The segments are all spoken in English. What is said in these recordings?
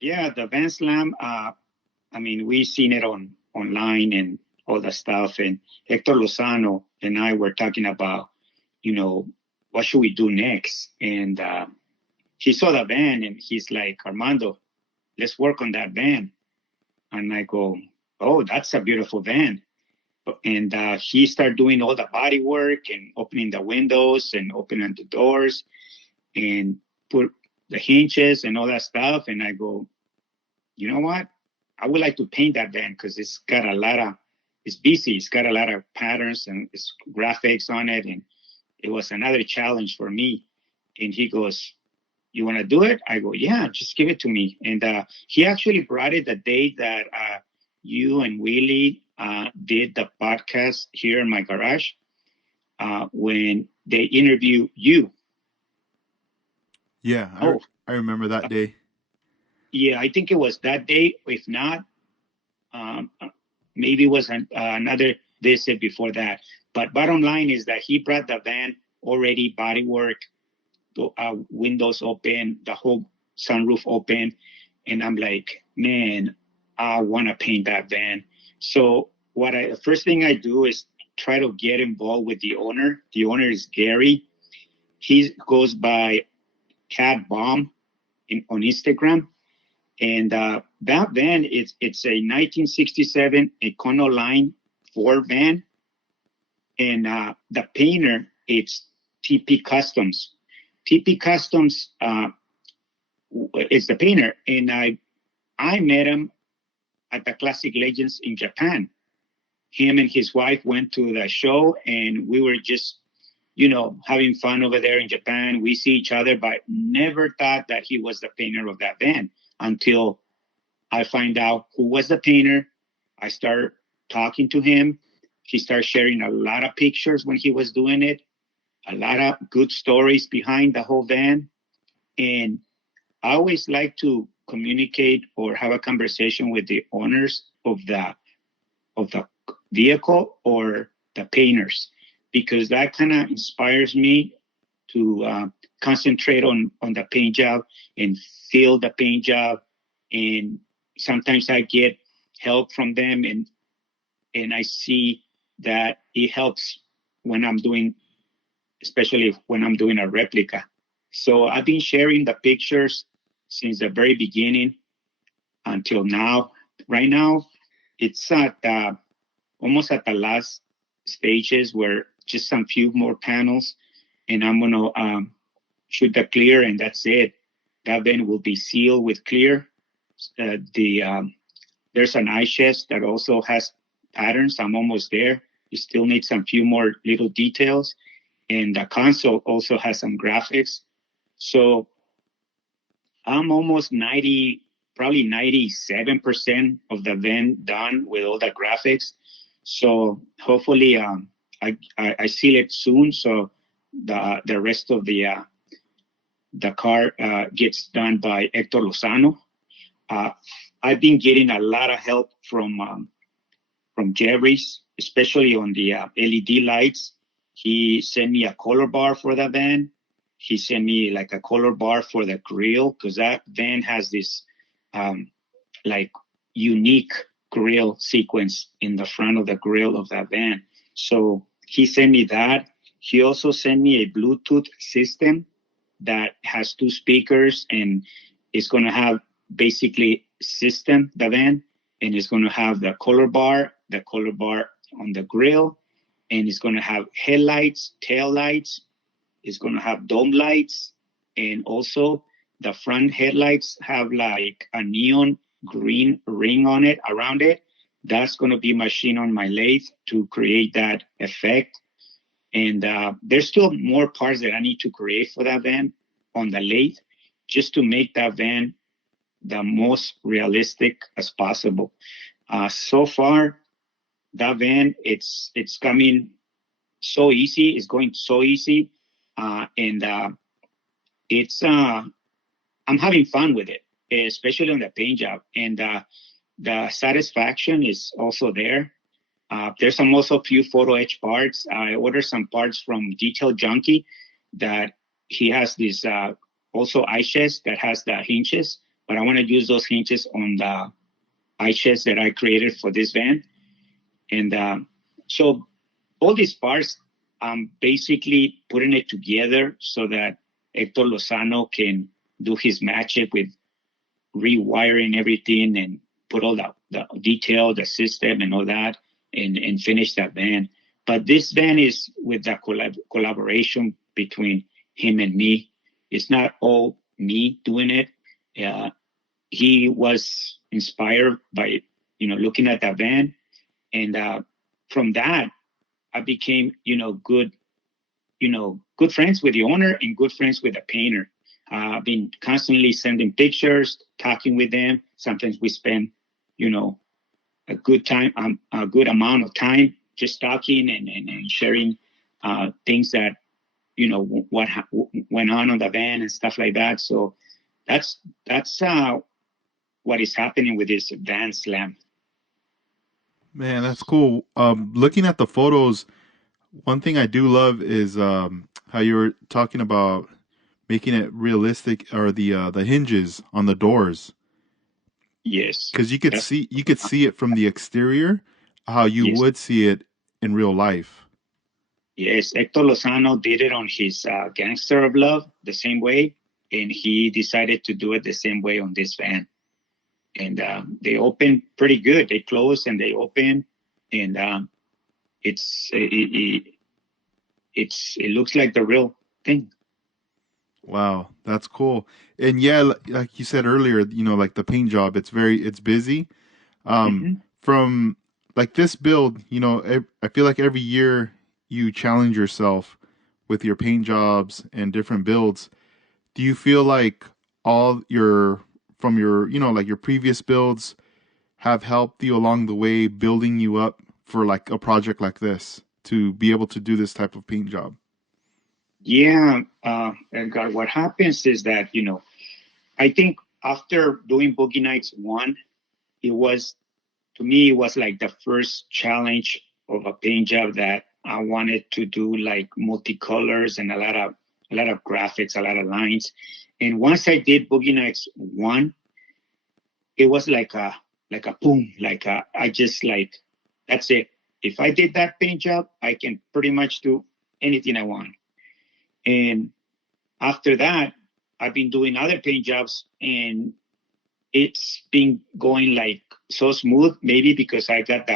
Yeah, the Vanslam. I mean, we seen it online and all that stuff. And Hector Lozano and I were talking about, you know, what should we do next? And he saw the van and he's like, Armando, let's work on that van. And I go, oh, that's a beautiful van. And he started doing all the body work and opening the windows and opening the doors and put the hinges and all that stuff. And I go, you know what? I would like to paint that van because it's got a lot of, it's busy. It's got a lot of patterns and it's graphics on it. And it was another challenge for me. And he goes, you want to do it? I go, yeah, just give it to me. And he actually brought it the day that you and Willie did the podcast here in my garage when they interview you. Yeah, Oh, I remember that day. yeah, I think it was that day. If not, um, maybe it was another visit before that. But bottom line is that he brought the van already bodywork, windows open, the whole sunroof open. And I'm like, man, I want to paint that van. So the first thing I do is try to get involved with the owner. The owner is Gary. He goes by Cat Bomb on Instagram. And that van, it's a 1967 Econoline Ford van. And the painter, it's TP Customs. TP Customs is the painter. And I met him at the Classic Legends in Japan. Him and his wife went to the show, and we were just, having fun over there in Japan. We see each other, but never thought that he was the painter of that van until I find out who was the painter. I start talking to him. He started sharing a lot of pictures when he was doing it, a lot of good stories behind the whole van. And I always like to communicate or have a conversation with the owners of the vehicle or the painters, because that kind of inspires me to concentrate on the paint job and feel the paint job. And sometimes I get help from them, and I see that it helps when I'm doing, especially when I'm doing a replica. So I've been sharing the pictures since the very beginning until now. Right now, it's at almost at the last stages where just some few more panels, and I'm gonna shoot the clear, and that's it. That then will be sealed with clear. There's an eye chest that also has patterns. I'm almost there. You still need some few more little details, and the console also has some graphics. So I'm almost 90, probably 97% of the van done with all the graphics. So hopefully I seal it soon. So the rest of the car gets done by Hector Lozano. I've been getting a lot of help from Jerry's, especially on the LED lights. He sent me a color bar for the van. He sent me like a color bar for the grill, because that van has this like unique grill sequence in the front of the grill of that van. So he sent me that. He also sent me a Bluetooth system that has two speakers, and it's going to have basically system, the van, and it's going to have the color bar on the grill, and it's going to have headlights, tail lights. It's going to have dome lights, and also the front headlights have like a neon green ring on it, around it. That's going to be machined on my lathe to create that effect. And there's still more parts that I need to create for that van on the lathe, just to make that van the most realistic as possible. So far, that van, it's coming so easy. It's going so easy. And it's I'm having fun with it, especially on the paint job. And the satisfaction is also there. There's some also few photo etch parts. I ordered some parts from Detail Junkie that he has this also eye chest that has the hinges but I want to use those hinges on the eye chest that I created for this van. And so all these parts, I'm basically putting it together so that Hector Lozano can do his magic with rewiring everything and put all the detail, the system and all that, and finish that van. But this van is with the collaboration between him and me. It's not all me doing it. He was inspired by, looking at that van. And from that, I became, good friends with the owner and good friends with the painter. I've been constantly sending pictures, talking with them. Sometimes we spend, a good amount of time just talking and sharing things that, what went on the van and stuff like that. So that's what is happening with this Vanslam. Man, that's cool. Looking at the photos, one thing I do love is how you were talking about making it realistic, or the hinges on the doors, Yes, because that's you could see it from the exterior, how you yes. would see it in real life. Yes, Hector Lozano did it on his Gangster of Love the same way, and he decided to do it the same way on this van. And they open pretty good. They close and they open, and it's it looks like the real thing. Wow, that's cool. And yeah, like you said earlier, like the paint job, it's busy. Hmm. From like this build, I feel like every year you challenge yourself with your paint jobs and different builds. Do you feel like all your from your, like your previous builds have helped you along the way, building you up for like a project like this to be able to do this type of paint job? Yeah, and God, what happens is that I think after doing Boogie Nights 1, it was to me, it was like the first challenge of a paint job that I wanted to do like multicolors and a lot of graphics, a lot of lines. And once I did Boogie Nights 1, it was like a boom, I just like that's it. If I did that paint job, I can pretty much do anything I want. And after that, I've been doing other paint jobs, and it's been going like so smooth, maybe because I got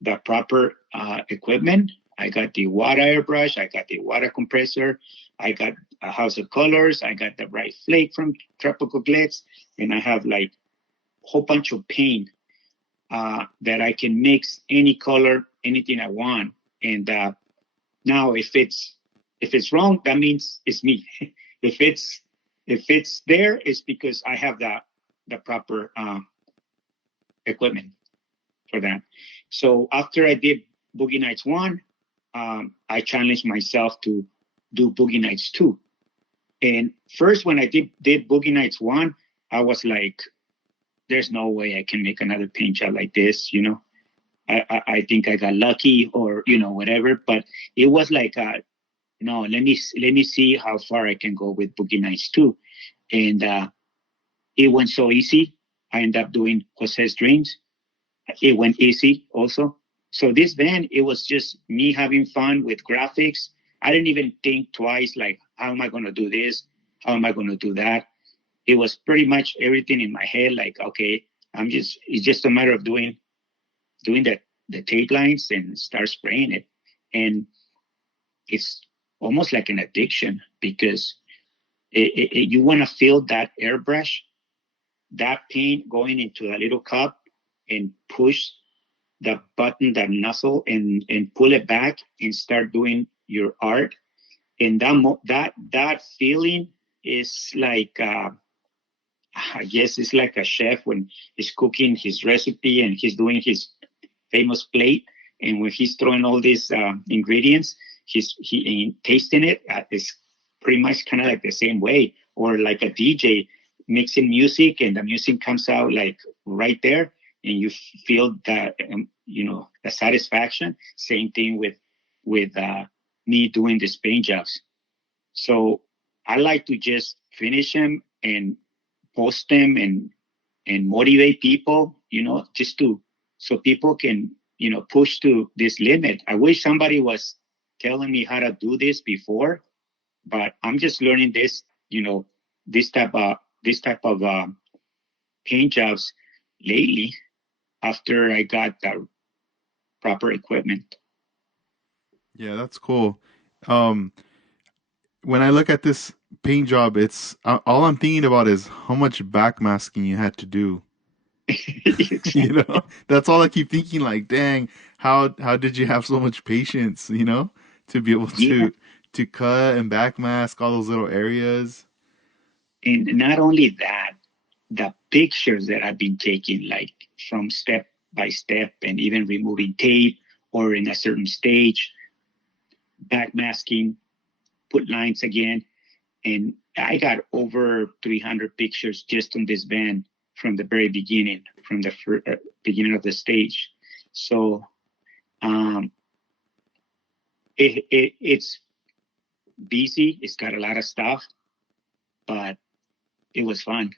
the proper equipment. I got the water airbrush, I got the water compressor, I got a house of colors, I got the bright flake from Tropical Glitz, and I have like a whole bunch of paint that I can mix any color, anything I want. And now, if it's wrong, that means it's me. if it's there, it's because I have the proper equipment for that. So after I did Boogie Nights 1, I challenged myself to do Boogie Nights 2. And first, when I did Boogie Nights 1, I was like, there's no way I can make another paint job like this. I think I got lucky or, whatever. But it was like, no, let me see how far I can go with Boogie Nights 2. And it went so easy. I ended up doing Jose's Dreams. It went easy also. So this van, it was just me having fun with graphics. I didn't even think twice, like, how am I going to do this? How am I going to do that? It was pretty much everything in my head. Like, okay, it's just a matter of doing the tape lines and start spraying it. And it's almost like an addiction because you want to feel that airbrush, that paint going into a little cup and push the button, that nozzle, and pull it back and start doing your art. And that feeling is like I guess it's like a chef when he's cooking his recipe and he's doing his famous plate, and when he's throwing all these ingredients, he tasting it. It's pretty much kind of like the same way, or like a DJ mixing music, and the music comes out like right there, and you feel that the satisfaction. Same thing with me doing these paint jobs. So I like to just finish them and post them and motivate people, just so people can, push to this limit. I wish somebody was telling me how to do this before, but I'm just learning this type of paint jobs lately after I got the proper equipment. Yeah, that's cool. Um, when I look at this paint job, it's all I'm thinking about is how much backmasking you had to do. You Exactly. know, that's all I keep thinking. Like, dang, how did you have so much patience? You know, to be able Yeah, to cut and backmask all those little areas. and not only that, the pictures that I've been taking, like from step by step, and even removing tape or in a certain stage, backmasking, put lines again, and I got over 300 pictures just on this van from the very beginning, from the beginning of the stage. So um, it's busy. It's got a lot of stuff, but it was fun.